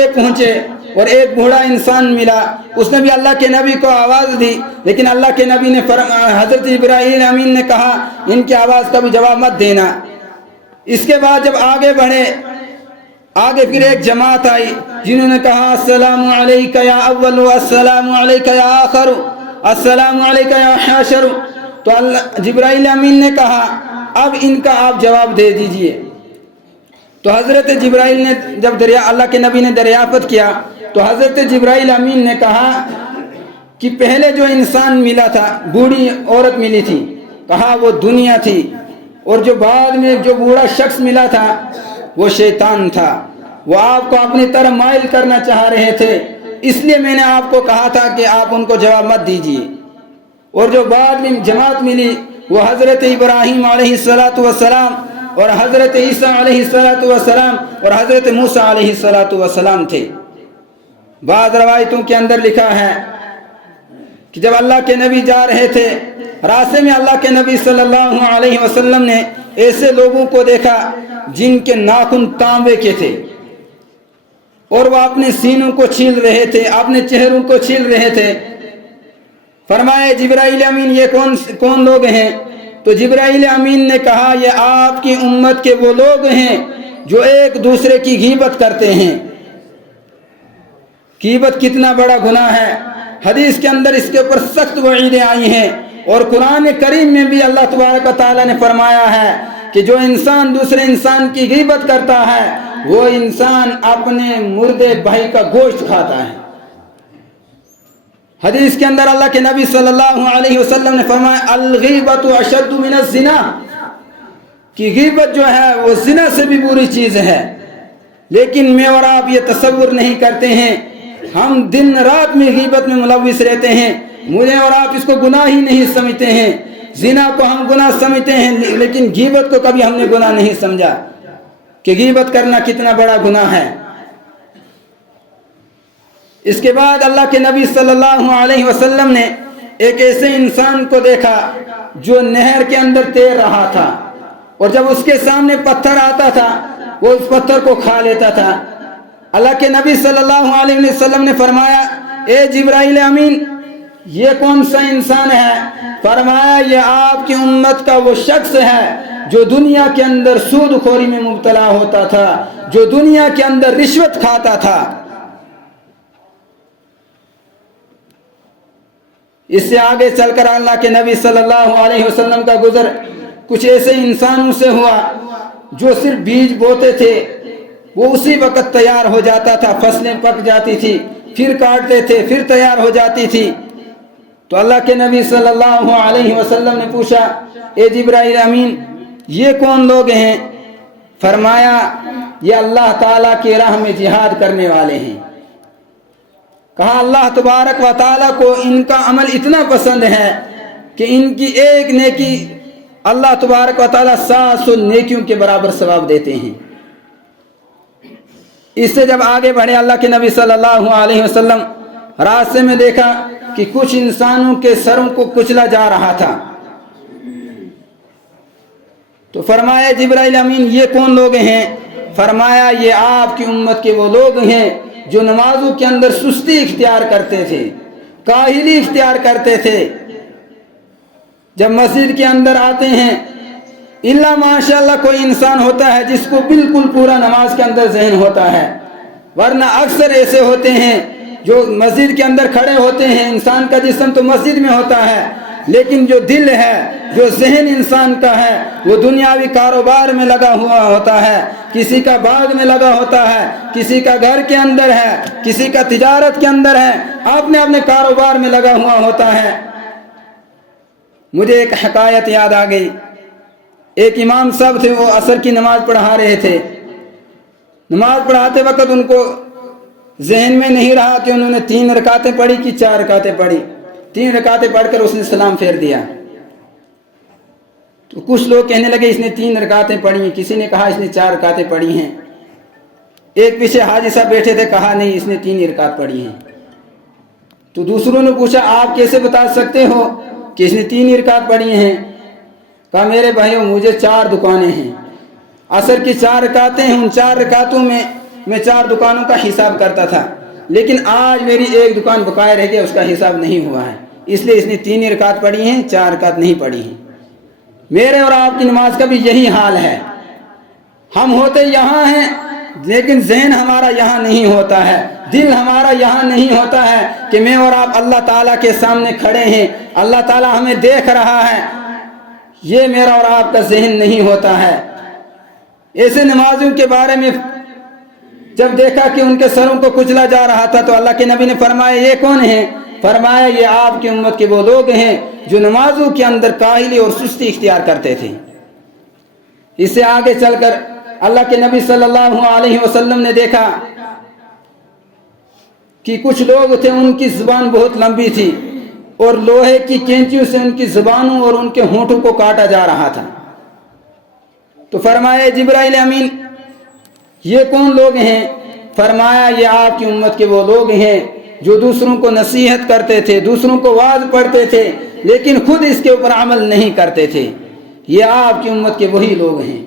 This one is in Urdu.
آگے پہنچے اور ایک بوڑھا انسان ملا، اس نے بھی اللہ کے نبی کو آواز دی، لیکن اللہ کے نبی نے حضرت جبرائیل امین نے کہا ان کی آواز کا بھی جواب مت دینا۔ اس کے بعد جب آگے بڑھے، آگے پھر ایک جماعت آئی جنہوں نے کہا السلام علیکہ یا اول، السلام علیکہ یا آخر، السلام علیکہ یا حاشر۔ تو جبرائیل امین نے کہا اب ان کا آپ جواب دے دیجئے۔ تو حضرت جبرائیل نے جب اللہ کے نبی نے دریافت کیا تو حضرت جبرائیل امین نے کہا کہ پہلے جو انسان ملا تھا، بوڑھی عورت ملی تھی، کہا وہ دنیا تھی، اور جو بعد میں جو بوڑھا شخص ملا تھا وہ شیطان تھا، وہ آپ کو اپنی طرف مائل کرنا چاہ رہے تھے، اس لیے میں نے آپ کو کہا تھا کہ آپ ان کو جواب مت دیجیے۔ اور جو بعد میں جماعت ملی وہ حضرت ابراہیم علیہ السلام اور حضرت عیسیٰ علیہ السلام اور حضرت موسیٰ علیہ السلام تھے۔ بعض روایتوں کے اندر لکھا ہے کہ جب اللہ کے نبی جا رہے تھے، راستے میں اللہ کے نبی صلی اللہ علیہ وسلم نے ایسے لوگوں کو دیکھا جن کے ناخن تانبے کے تھے اور وہ اپنے سینوں کو چھیل رہے تھے، اپنے چہروں کو چھیل رہے تھے۔ فرمایا جبرائیل امین یہ کون لوگ ہیں؟ تو جبرائیل امین نے کہا یہ آپ کی امت کے وہ لوگ ہیں جو ایک دوسرے کی غیبت کرتے ہیں۔ غیبت کتنا بڑا گناہ ہے، حدیث کے اندر اس کے اوپر سخت وعیدیں آئی ہیں، اور قرآن کریم میں بھی اللہ تبارک و تعالیٰ نے فرمایا ہے کہ جو انسان دوسرے انسان کی غیبت کرتا ہے وہ انسان اپنے مردے بھائی کا گوشت کھاتا ہے۔ حدیث کے اندر اللہ کے نبی صلی اللہ علیہ وسلم نے فرمایا الغیبت اشد من الزنا، کہ غیبت جو ہے وہ زنا سے بھی بری چیز ہے۔ لیکن میں اور آپ یہ تصور نہیں کرتے ہیں، ہم دن رات میں غیبت میں ملوث رہتے ہیں، مجھے اور آپ اس کو گناہ ہی نہیں سمجھتے ہیں۔ زنا کو ہم گناہ سمجھتے ہیں لیکن غیبت کو کبھی ہم نے گناہ نہیں سمجھا کہ غیبت کرنا کتنا بڑا گناہ ہے۔ اس کے بعد اللہ کے نبی صلی اللہ علیہ وسلم نے ایک ایسے انسان کو دیکھا جو نہر کے اندر تیر رہا تھا، اور جب اس کے سامنے پتھر آتا تھا وہ اس پتھر کو کھا لیتا تھا۔ اللہ کے نبی صلی اللہ علیہ وسلم نے فرمایا اے جبرائیل امین یہ کون سا انسان ہے؟ فرمایا یہ آپ کی امت کا وہ شخص ہے جو دنیا کے اندر سود خوری میں مبتلا ہوتا تھا، جو دنیا کے اندر رشوت کھاتا تھا۔ اس سے آگے چل کر اللہ کے نبی صلی اللہ علیہ وسلم کا گزر کچھ ایسے انسانوں سے ہوا جو صرف بیج بوتے تھے، وہ اسی وقت تیار ہو جاتا تھا، فصلیں پک جاتی تھی، پھر کاٹتے تھے، پھر تیار ہو جاتی تھی۔ تو اللہ کے نبی صلی اللہ علیہ وسلم نے پوچھا اے جبرائیل امین یہ کون لوگ ہیں؟ فرمایا یہ اللہ تعالیٰ کی راہ میں جہاد کرنے والے ہیں۔ کہا اللہ تبارک و تعالیٰ کو ان کا عمل اتنا پسند ہے کہ ان کی ایک نیکی اللہ تبارک و تعالیٰ 700 نیکیوں کے برابر ثواب دیتے ہیں۔ اس سے جب آگے بڑھے اللہ کے نبی صلی اللہ علیہ وسلم راستے میں دیکھا کہ کچھ انسانوں کے سروں کو کچلا جا رہا تھا، تو فرمایا جبرائیل امین یہ کون لوگ ہیں؟ فرمایا یہ آپ کی امت کے وہ لوگ ہیں جو نمازوں کے اندر سستی اختیار کرتے تھے، کاہلی اختیار کرتے تھے۔ جب مسجد کے اندر آتے ہیں الا ماشاءاللہ کوئی انسان ہوتا ہے جس کو بالکل پورا نماز کے اندر ذہن ہوتا ہے، ورنہ اکثر ایسے ہوتے ہیں جو مسجد کے اندر کھڑے ہوتے ہیں، انسان کا جسم تو مسجد میں ہوتا ہے لیکن جو دل ہے، جو ذہن انسان کا ہے وہ دنیاوی کاروبار میں لگا ہوا ہوتا ہے، کسی کا باغ میں لگا ہوتا ہے، کسی کا گھر کے اندر ہے، کسی کا تجارت کے اندر ہے، اپنے اپنے کاروبار میں لگا ہوا ہوتا ہے۔ مجھے ایک حکایت یاد آ گئی، ایک امام صاحب تھے، وہ عصر کی نماز پڑھا رہے تھے۔ نماز پڑھاتے وقت ان کو ذہن میں نہیں رہا کہ انہوں نے 3 رکعتیں پڑھی کہ 4 رکعتیں پڑھی۔ 3 رکعتیں پڑھ کر اس نے سلام پھیر دیا۔ تو کچھ لوگ کہنے لگے اس نے 3 رکعتیں پڑھی، کسی نے کہا اس نے 4 رکعتیں پڑھی ہیں۔ ایک پیچھے حاجی صاحب بیٹھے تھے، کہا نہیں اس نے 3 ہی رکعت پڑھی ہیں۔ تو دوسروں نے پوچھا آپ کیسے بتا سکتے ہو کہ اس نے 3 ہی رکعت پڑھی ہیں؟ کہا میرے بھائیوں مجھے 4 دکانیں ہیں، عصر کی 4 رکعتیں ہیں، ان 4 رکعتوں میں میں 4 دکانوں کا حساب کرتا تھا، لیکن آج میری 1 دکان بقایا رہ گیا، اس کا حساب نہیں ہوا ہے، اس لیے اس نے 3 رکعت پڑھی ہیں، 4 رکعت نہیں پڑھی ہیں۔ میرے اور آپ کی نماز کا بھی یہی حال ہے، ہم ہوتے یہاں ہیں لیکن ذہن ہمارا یہاں نہیں ہوتا ہے، دل ہمارا یہاں نہیں ہوتا ہے کہ میں اور آپ اللہ تعالیٰ کے سامنے کھڑے ہیں، اللہ تعالیٰ ہمیں دیکھ رہا ہے، یہ میرا اور آپ کا ذہن نہیں ہوتا ہے۔ ایسے نمازیوں کے بارے میں جب دیکھا کہ ان کے سروں کو کچلا جا رہا تھا تو اللہ کے نبی نے فرمایا یہ کون ہیں؟ فرمایا یہ آپ کی امت کے وہ لوگ ہیں جو نمازوں کے اندر کاہلی اور سستی اختیار کرتے تھے۔ اس سے آگے چل کر اللہ کے نبی صلی اللہ علیہ وسلم نے دیکھا کہ کچھ لوگ تھے، ان کی زبان بہت لمبی تھی اور لوہے کی کینچیوں سے ان کی زبانوں اور ان کے ہونٹوں کو کاٹا جا رہا تھا۔ تو فرمایا جبرائیل امین یہ کون لوگ ہیں؟ فرمایا یہ آپ کی امت کے وہ لوگ ہیں جو دوسروں کو نصیحت کرتے تھے، دوسروں کو وعظ پڑھتے تھے، لیکن خود اس کے اوپر عمل نہیں کرتے تھے، یہ آپ کی امت کے وہی لوگ ہیں۔